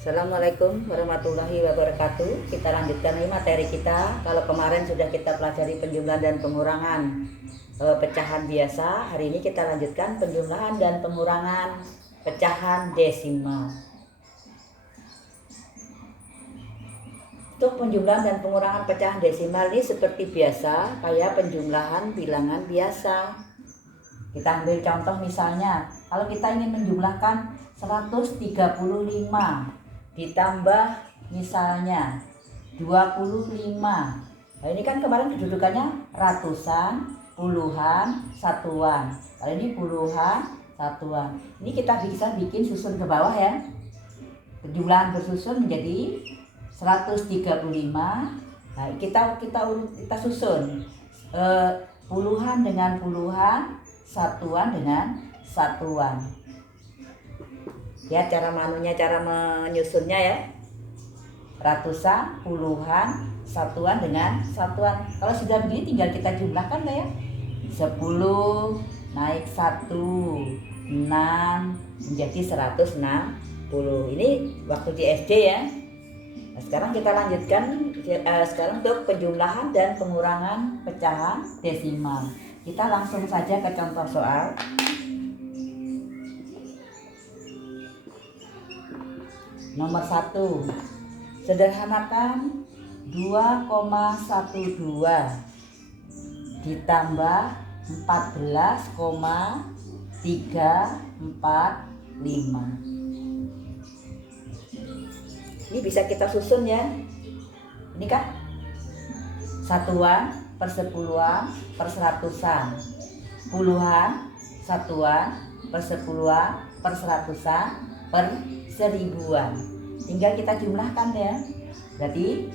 Assalamualaikum warahmatullahi wabarakatuh. Kita lanjutkan lagi materi kita. Kalau kemarin sudah kita pelajari penjumlahan dan pengurangan pecahan biasa, hari ini kita lanjutkan penjumlahan dan pengurangan pecahan desimal. Untuk penjumlahan dan pengurangan pecahan desimal ini seperti biasa, kayak penjumlahan bilangan biasa. Kita ambil contoh misalnya, kalau kita ingin menjumlahkan 135 ditambah misalnya 25. Nah, ini kan kemarin kedudukannya ratusan, puluhan, satuan. Kalau ini puluhan, satuan. Ini kita bisa bikin susun ke bawah ya. Penjumlahan bersusun menjadi 135. Nah, kita susun puluhan dengan puluhan, satuan dengan satuan. Ya, cara menyusunnya ya. Ratusan, puluhan, satuan dengan satuan. Kalau sudah begini tinggal kita jumlahkan ya. 10 naik 1, 6 menjadi 160. Ini waktu di SD ya. Nah, sekarang kita lanjutkan sekarang untuk penjumlahan dan pengurangan pecahan desimal. Kita langsung saja ke contoh soal. Nomor 1, sederhanakan 2,12 ditambah 14,345. Ini bisa kita susun ya. Ini kan satuan, persepuluhan, perseratusan, puluhan, satuan, persepuluhan, perseratusan, perseribuan. Tinggal kita jumlahkan ya. Berarti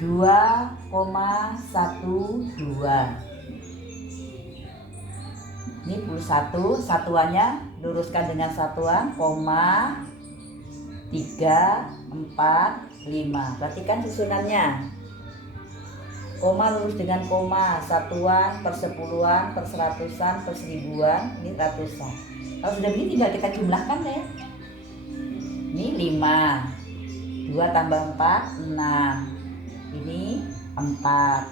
2,12. Ini 1, satuannya luruskan dengan satuan, koma 345. Perhatikan susunannya. Koma lurus dengan koma, satuan, persepuluhan, perseratusan, perseribuan, ini ratusan. Kalau sudah begini tinggal kita jumlahkan ya. Ini 5, 2 tambah 4, 6. Ini 4,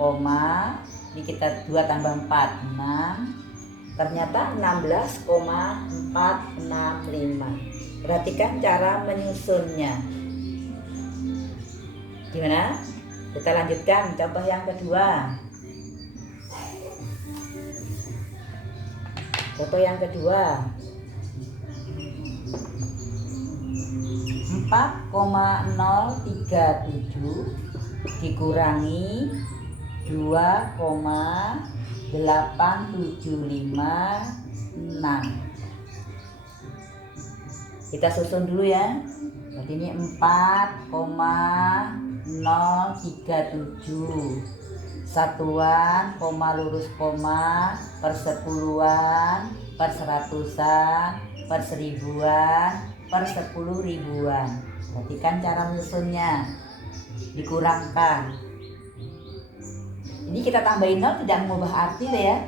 koma, ini kita 2 tambah 4, 6. Ternyata 16,465. Perhatikan cara menyusunnya. Gimana? Kita lanjutkan contoh yang kedua. Contoh yang kedua. 4,037 dikurangi 2,8756. Kita susun dulu ya. Berarti ini 4,037 satuan, koma lurus koma, persepuluhan, perseratusan, perseribuan, persepuluh ribuan. Perhatikan cara menyusunnya. Dikurangkan. Ini kita tambahin 0 tidak mengubah arti ya.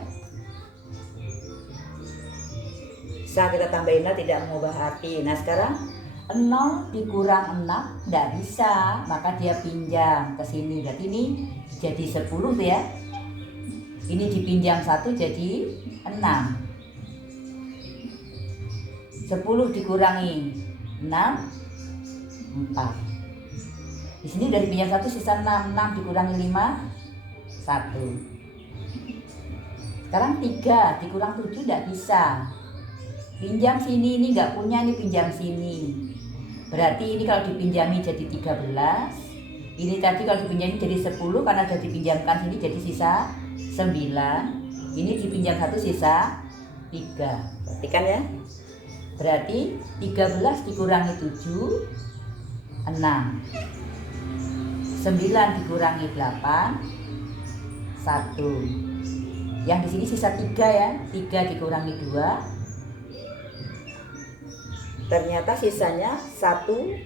Bisa kita tambahin 0 tidak mengubah arti. Nah sekarang 0 dikurang 6 tidak bisa, maka dia pinjam ke sini. Berarti ini jadi 10 tuh ya. Ini dipinjam 1 jadi 6. 10 dikurangi 6, 4. Di sini udah dipinjam 1 sisa 6. 6 dikurangi 5, 1. Sekarang 3 dikurang 7 tidak bisa. Pinjam sini, ini nggak punya, ini pinjam sini. Berarti ini kalau dipinjami jadi 13. Ini tadi kalau dipinjami jadi 10 karena sudah dipinjamkan sini jadi sisa 9. Ini dipinjam 1 sisa 3. Perhatikan ya. Berarti 13 dikurangi 7, 6. 9 dikurangi 8, 1. Yang di sini sisa 3 ya. 3 dikurangi 2. Ternyata sisanya 1,1614.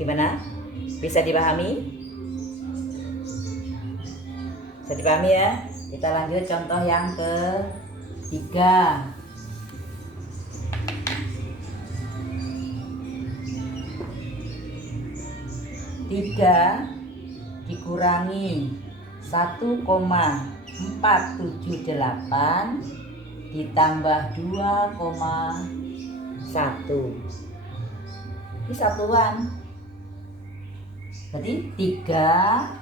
Gimana? Bisa dipahami? Bisa dipahami ya? Kita lanjut contoh yang ketiga. 3 dikurangi 1,478 ditambah 2,1. Ini satuan. Berarti 3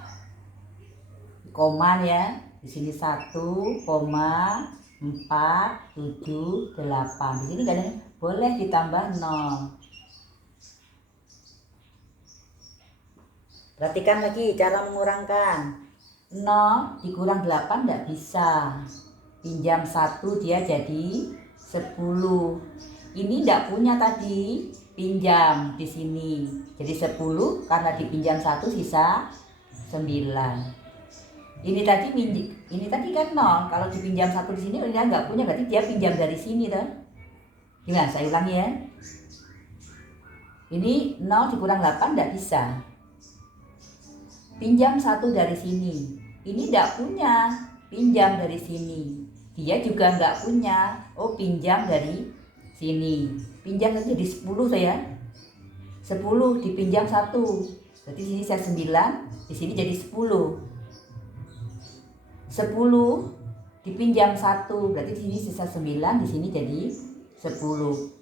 koma ya. Di sini 1,478. Di sini kadang boleh ditambah 0. Perhatikan lagi cara mengurangkan. 0 dikurang 8 tidak bisa. Pinjam 1 dia jadi 10. Ini tidak punya tadi pinjam di sini. Jadi 10 karena dipinjam 1 sisa 9. Ini tadi kan 0. Kalau dipinjam 1 di sini dia nggak punya, berarti dia pinjam dari sini toh. Gimana? Saya ulangi ya. Ini 0 dikurang 8 tidak bisa. Pinjam 1 dari sini. Ini tidak punya pinjam dari sini. Dia juga nggak punya. Oh, pinjam dari sini. Pinjam itu jadi 10 saya. 10 dipinjam 1. Berarti di sini saya 9, di sini jadi 10. 10 dipinjam 1, berarti di sini sisa 9, di sini jadi 10.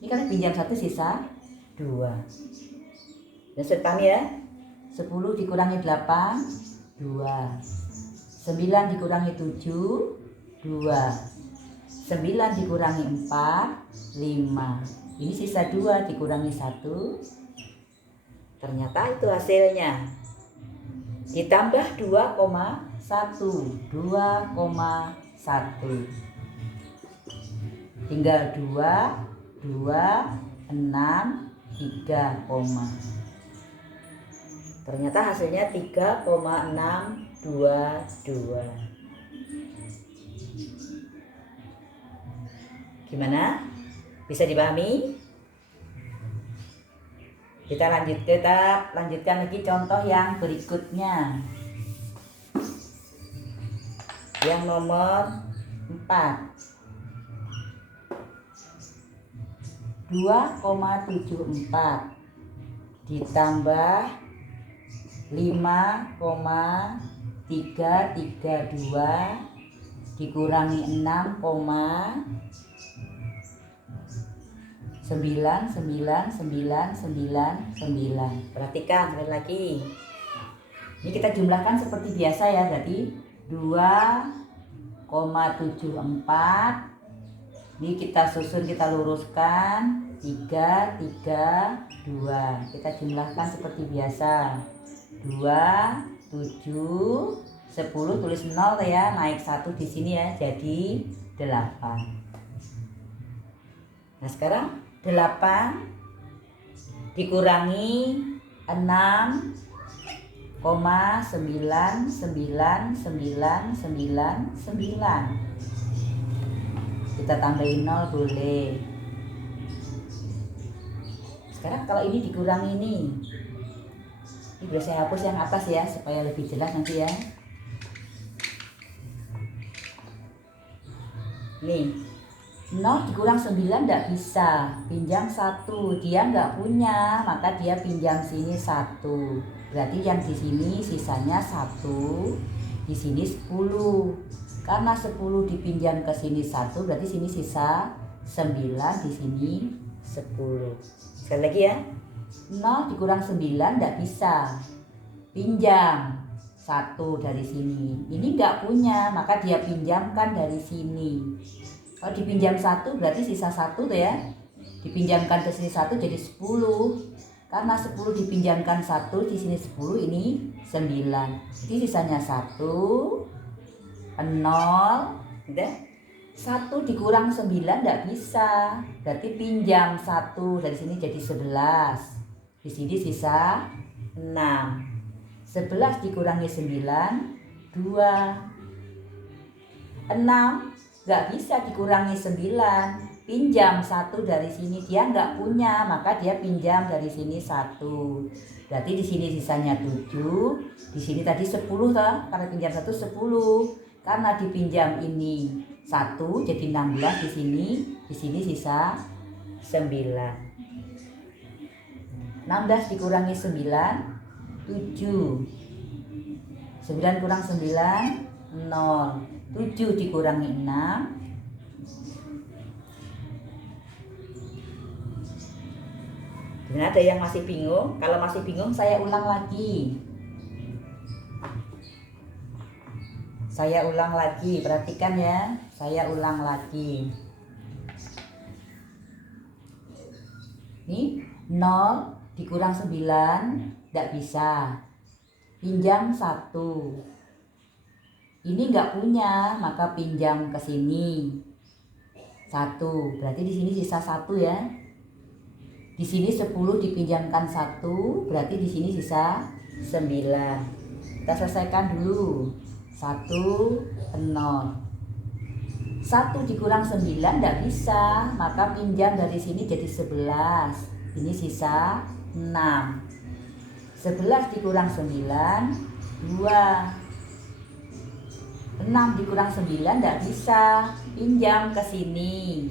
Ini kan pinjam 1 sisa 2. Dan paham ya? 10 dikurangi 8, 2. 9 dikurangi 7, 2. 9 dikurangi 4, 5. Ini sisa 2 dikurangi 1. Ternyata itu hasilnya. Ditambah 2,1. 2,1. Tinggal 2, 6, 3, ternyata hasilnya 3,622. Gimana? Bisa dipahami? Kita lanjutkan lagi contoh yang berikutnya. Yang nomor 4. 2,74 ditambah 5,332 dikurangi 6,99999. Perhatikan sekali lagi. Ini kita jumlahkan seperti biasa ya, berarti 2,74. Ini kita susun, kita luruskan 3, 3, 2. Kita jumlahkan seperti biasa. 2, 7, 10 tulis 0 ya, naik 1 di sini ya, jadi 8. Nah, sekarang 8 dikurangi 6,99999. Kita tambahin 0 boleh. Sekarang kalau ini dikurangi ini boleh saya hapus yang atas ya supaya lebih jelas nanti ya. Nih 0 dikurang 9 tidak bisa. Pinjam 1, dia nggak punya, maka dia pinjam sini 1. Berarti yang di sini sisanya 1, di sini 10. Karena 10 dipinjam ke sini 1, berarti sini sisa 9, di sini 10. Sekali lagi ya. 0 dikurang 9 tidak bisa. Pinjam 1 dari sini. Ini nggak punya, maka dia pinjamkan dari sini. Kalau dipinjam 1 berarti sisa 1 tuh ya. Dipinjamkan ke sini 1 jadi 10. Karena 10 dipinjamkan 1, di sini 10, ini 9. Jadi sisanya 1, 0, gitu. 1 dikurang 9 tidak bisa. Berarti pinjam 1 dari sini jadi 11. Di sini sisa 6. 11 dikurangi 9, 2. 6 nggak bisa dikurangi 9. Pinjam 1 dari sini, dia nggak punya, maka dia pinjam dari sini 1. Berarti di sini sisanya 7. Di sini tadi 10 toh, karena pinjam 1 10. Karena dipinjam ini 1 jadi 16 di sini sisa 9. 16 dikurangi 9, 7. 9 kurang 9, 0. 7 dikurangi 6, Gimana, ada yang masih bingung? Kalau masih bingung saya ulang lagi. Perhatikan ya. Saya ulang lagi. Ini 0 dikurang 9 tidak bisa. Pinjam 1. Ini nggak punya, maka pinjam ke sini 1. Berarti di sini sisa 1 ya. Di sini 10 dipinjamkan 1, berarti di sini sisa 9. Kita selesaikan dulu. 1, 0. 1 dikurang 9 tidak bisa, maka pinjam dari sini jadi 11. Ini sisa 6. 11 dikurang 9, 2. 6 dikurang 9 tidak bisa, pinjam ke sini.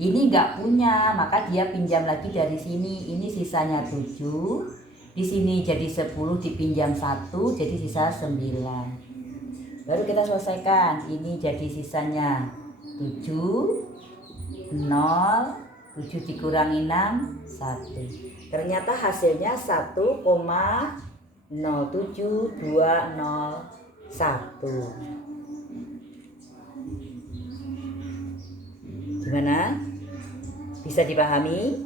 Ini nggak punya, maka dia pinjam lagi dari sini. Ini sisanya 7. Di sini jadi 10 dipinjam 1, jadi sisa 9. Baru kita selesaikan. Ini jadi sisanya 7, 0, 7 dikurangi 6, 1. Ternyata hasilnya 1,07201. Gimana? Bisa dipahami?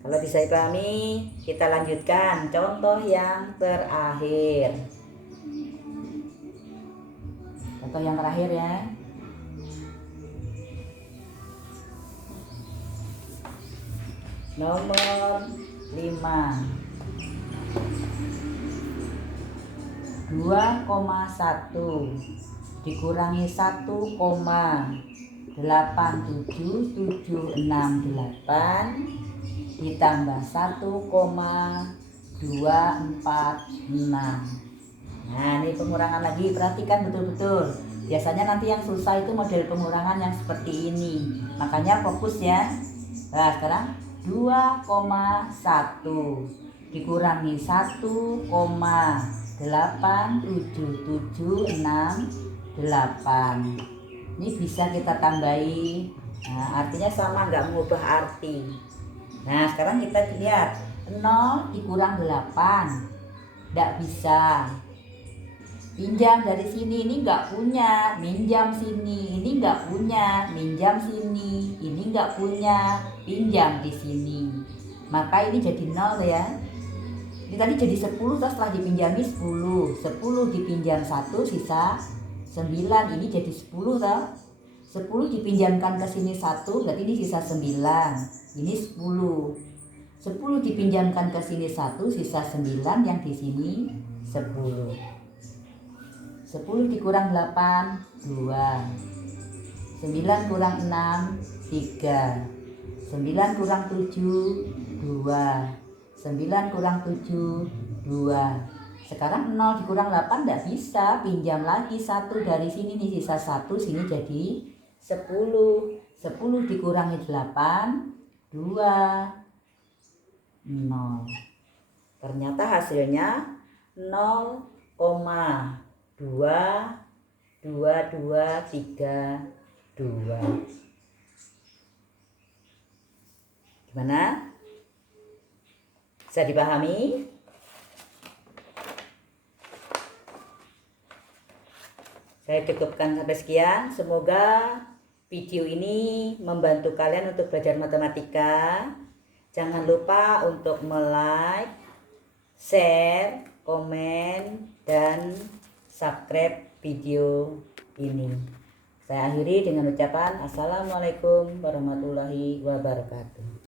Kalau bisa dipahami, kita lanjutkan contoh yang terakhir. Contoh yang terakhir ya. Nomor 5. 2,1 dikurangi 1,8778 ditambah 1,246. Nah, ini pengurangan lagi, perhatikan betul-betul. Biasanya nanti yang susah itu model pengurangan yang seperti ini. Makanya fokus ya. Nah, sekarang 2,1 dikurangi 1,87768. Ini bisa kita tambahi. Nah, artinya sama, nggak mengubah arti. Nah, sekarang kita lihat 0 dikurang 8 tidak bisa. Pinjam dari sini, ini nggak punya, minjam sini, ini nggak punya, minjam sini, ini nggak punya, pinjam di sini. Maka ini jadi 0 ya. Ini tadi jadi 10, terus setelah dipinjami 10. 10 dipinjam 1, sisa 9. Ini jadi 10 toh. 10 dipinjamkan ke sini 1, berarti ini sisa 9. Ini 10. 10 dipinjamkan ke sini 1, sisa 9, yang di sini 10. 10 dikurang 8, 2. 9 kurang 6, 3. 9 kurang 7, 2. 9 kurang 7, 2. Sekarang 0 dikurang 8 tidak bisa, pinjam lagi 1 dari sini nih, sisa 1, sini jadi 10. 10 dikurangi 8, 2, 0. Ternyata hasilnya 0,22232. Gimana? Bisa dipahami? Saya cukupkan sampai sekian. Semoga video ini membantu kalian untuk belajar matematika. Jangan lupa untuk like, share, komen, dan subscribe video ini. Saya akhiri dengan ucapan Assalamualaikum warahmatullahi wabarakatuh.